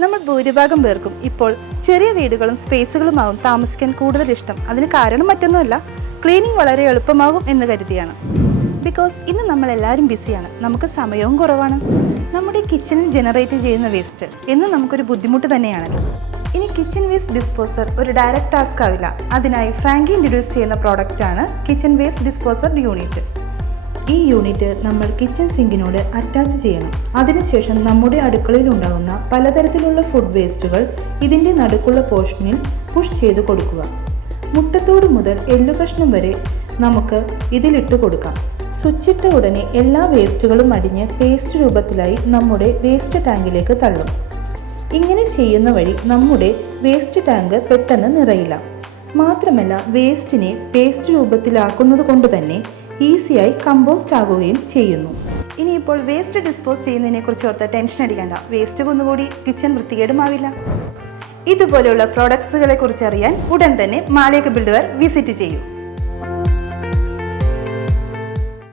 നമ്മൾ ഭൂരിഭാഗം പേർക്കും ഇപ്പോൾ ചെറിയ വീടുകളും സ്പേസുകളുമാവും താമസിക്കാൻ കൂടുതൽ ഇഷ്ടം. അതിന് കാരണം മറ്റൊന്നുമല്ല, ക്ലീനിങ് വളരെ എളുപ്പമാകും എന്ന് കരുതിയാണ്. ബിക്കോസ് ഇന്ന് നമ്മളെല്ലാവരും ബിസിയാണ്, നമുക്ക് സമയവും കുറവാണ്. നമ്മുടെ കിച്ചണിൽ ജനറേറ്റ് ചെയ്യുന്ന വേസ്റ്റ് എന്നും നമുക്കൊരു ബുദ്ധിമുട്ട് തന്നെയാണല്ലോ. ഇനി കിച്ചൺ വേസ്റ്റ് ഡിസ്പോസർ ഒരു ഡയറക്റ്റ് ടാസ്ക് ആവില്ല. അതിനായി ഫ്രാങ്കി ഇൻട്രൊഡ്യൂസ് ചെയ്യുന്ന പ്രോഡക്റ്റാണ് കിച്ചൺ വേസ്റ്റ് ഡിസ്പോസർ യൂണിറ്റ്. ഈ യൂണിറ്റ് നമ്മൾ കിച്ചൺ സിങ്കിനോട് അറ്റാച്ച് ചെയ്യണം. അതിനുശേഷം നമ്മുടെ അടുക്കളയിൽ ഉണ്ടാകുന്ന പലതരത്തിലുള്ള ഫുഡ് വേസ്റ്റുകൾ ഇതിൻ്റെ നടുക്കുള്ള പോർഷനിൽ പുഷ് ചെയ്ത് കൊടുക്കുക. മുട്ടത്തോട് മുതൽ എല്ലുകഷ്ണം വരെ നമുക്ക് ഇതിലിട്ട് കൊടുക്കാം. സ്വിച്ചിട്ട ഉടനെ എല്ലാ വേസ്റ്റുകളും അടിഞ്ഞ് പേസ്റ്റ് രൂപത്തിലായി നമ്മുടെ വേസ്റ്റ് ടാങ്കിലേക്ക് തള്ളും. ഇങ്ങനെ ചെയ്യുന്ന വഴി നമ്മുടെ വേസ്റ്റ് ടാങ്ക് പെട്ടെന്ന് നിറയില്ല. മാത്രമല്ല വേസ്റ്റിനെ പേസ്റ്റ് രൂപത്തിലാക്കുന്നത് കൊണ്ട് തന്നെ ഈസിയായി കമ്പോസ്റ്റ് ആകുകയും ചെയ്യുന്നു. ഇനിയിപ്പോൾ വേസ്റ്റ് ഡിസ്പോസ് ചെയ്യുന്നതിനെ കുറിച്ച് ഓർത്ത് ടെൻഷൻ അടിക്കേണ്ട. വേസ്റ്റ് കുന്നുകൂടി കിച്ചൺ വൃത്തികേടുമാവില്ല. ഇതുപോലെയുള്ള പ്രോഡക്ട്സുകളെ കുറിച്ച് അറിയാൻ ഉടൻ തന്നെ മാളിക ബിൽഡ്വെയർ വിസിറ്റ് ചെയ്യൂ.